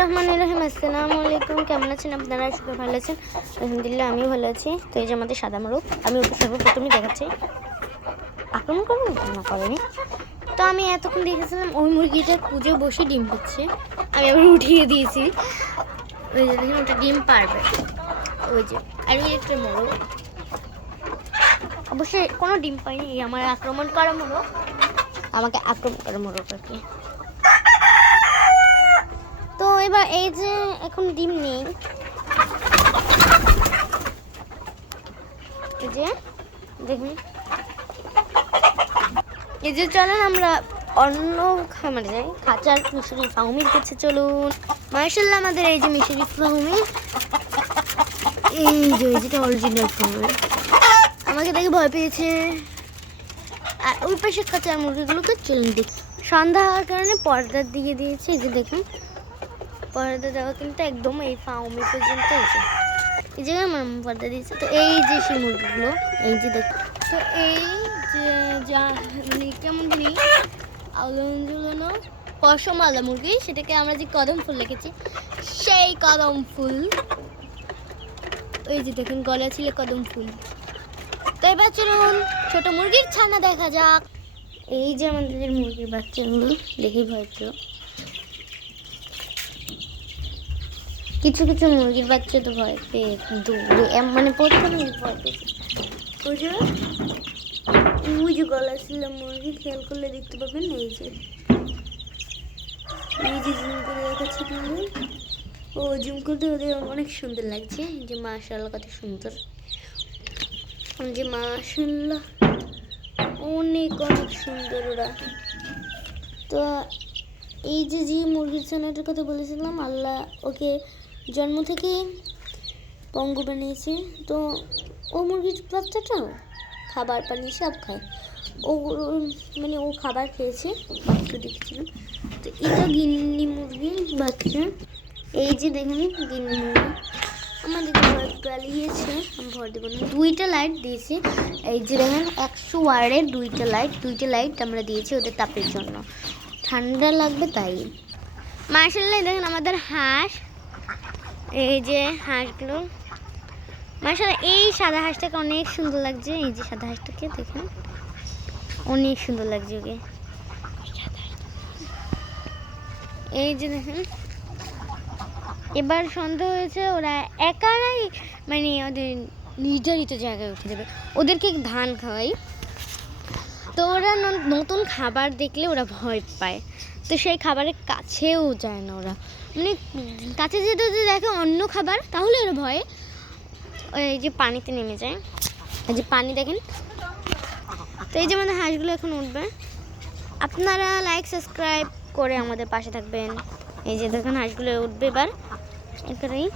বিসমিল্লাহিররহমানিররহিম। আসসালামু আলাইকুম। কেমন আছেন আপনারা? সবাই ভালো আছেন? আলহামদুলিল্লাহ আমিও ভালো আছি। তো এই যে আমাদের সাদা মোরগ, আমি ওকে সর্বপ্রথমই দেখাচ্ছি। আক্রমণ করবো না করেনি। তো আমি এতক্ষণ দেখেছিলাম ওই মুরগিটা কুজে বসে ডিম পাচ্ছে, আমি আবার উঠিয়ে দিয়েছি। ওই যে দেখুন ওটা ডিম পারবে। ওই যে আর ওই একটা মোরগ অবশ্যই কোনো ডিম পাইনি, আমার আক্রমণ করা মোরগ, আমাকে আক্রমণ করা মোরগ আর কি। তো এবার এই যে এখন ডিম নেই, এই যে দেখুন, এই যে চলেন আমরা অন্য খামারে যাই, খাঁচার মিশরি ফাউমির কাছে চলুন। মাশাআল্লাহ আমাদের এই যে মিশরি ফাউমি, এই যে যেটা অরিজিনাল ফাউমি, আমাকে দেখে ভয় পেয়েছে। আর ওই পাশে খাঁচার মুরগিগুলোকে চলুন দেখি। সন্ধ্যা হওয়ার কারণে পর্দা দিয়ে দিয়েছে, এই যে দেখুন পর্দা দেওয়া কিন্তু একদম এই ফাউমি পর্যন্ত এসে এই জায়গায় আমার পর্দা দিয়েছে। তো এই যে সেই মুরগিগুলো, এই যে দেখুন, তো এই যে যা মানে কেমন জানি আলোঞ্জলানো পশমালা মুরগি, সেটাকে আমরা যে কদম ফুল লিখেছি, সেই কদম ফুল। ওই যে দেখুন গলা ছিল কদম ফুল। তো এবার চলুন ছোট মুরগির ছানা দেখা যাক। এই যে আমাদের মুরগির বাচ্চাগুলো দেখেই ভয় পেল। কিছু কিছু মুরগির বাচ্চা তো ভয় পেয়ে মানে প্রথমে ভয় পেয়েছে। ওই যে গলা ছিল মুরগির, খেয়াল করলে দেখতে পাবেন। এই যে জুম করে দেখাচ্ছি তোমাদের। ও জুম করতে ওদের অনেক সুন্দর লাগছে, যে মাশাআল্লাহ কত সুন্দর, যে মাশাআল্লাহ অনেক অনেক সুন্দর ওরা। তো এই যে যে মুরগির ছানাটার কথা বলেছিলাম, আল্লাহ ওকে জন্ম থেকে পঙ্গু বানিয়েছে। তো ও মুরগির বাচ্চাটাও খাবার পানি সব খায়, ও মানে ও খাবার খেয়েছে, বাচ্চা দেখছিলাম। তো এটা গিন্নি মুরগির বাচ্চা, এই যে দেখুন গিন্নি মুরগি আমাদের ভয় পালিয়েছে। আমি ভয় দেবো না, দুইটা লাইট দিয়েছি। এই যে দেখেন 100 ওয়াটের দুইটা লাইট আমরা দিয়েছি ওদের তাপের জন্য, ঠান্ডা লাগবে তাই। মাশাআল্লাহ দেখেন আমাদের হাঁস, এই যে হাঁসগুলো মাশাআল্লাহ, এই সাদা হাঁসটাকে অনেক সুন্দর লাগছে। এই যে সাদা হাঁসটাকে দেখেন অনেক সুন্দর লাগছে ওকে। এই যে দেখেন এবার সন্ধ্যা হয়েছে, ওরা একারাই মানে ওদের নির্ধারিত জায়গায় উঠে যাবে। ওদেরকে ধান খাওয়াই, তো ওরা নতুন খাবার দেখলে ওরা ভয় পায়, তো সেই খাবারের কাছেও যায় না ওরা, মানে কাছে যেতে যদি দেখে অন্য খাবার তাহলে ওরা ভয়ে ওই যে পানিতে নেমে যায়। এই যে পানি দেখেন। তো এই যে আমাদের হাঁসগুলো এখন উঠবে, আপনারা লাইক সাবস্ক্রাইব করে আমাদের পাশে থাকবেন। এই যে দেখেন হাঁসগুলো উঠবে এবার এখানেই।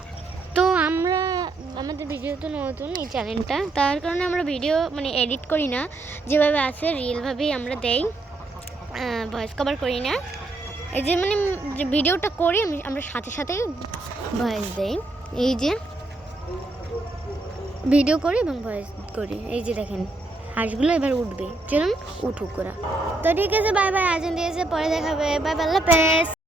তো আমরা আমাদের ভিডিও তো নতুন এই চ্যানেলটা, তার কারণে আমরা ভিডিও মানে এডিট করি না, যেভাবে আছে রিয়েলভাবেই আমরা দেই, ভয়েস কভার করি না। এই যে মানে যে ভিডিওটা করি আমরা সাথে সাথে ভয়েস দেই, এই যে ভিডিও করি এবং ভয়েস করি। এই যে দেখেন হাঁসগুলো এবার উঠবে, চলুন উঠুক ওরা। তো ঠিক আছে, বাই বাই, আজান দিয়েছে, পরে দেখাবে, বাই বাই, আল্লাহ হাফেজ।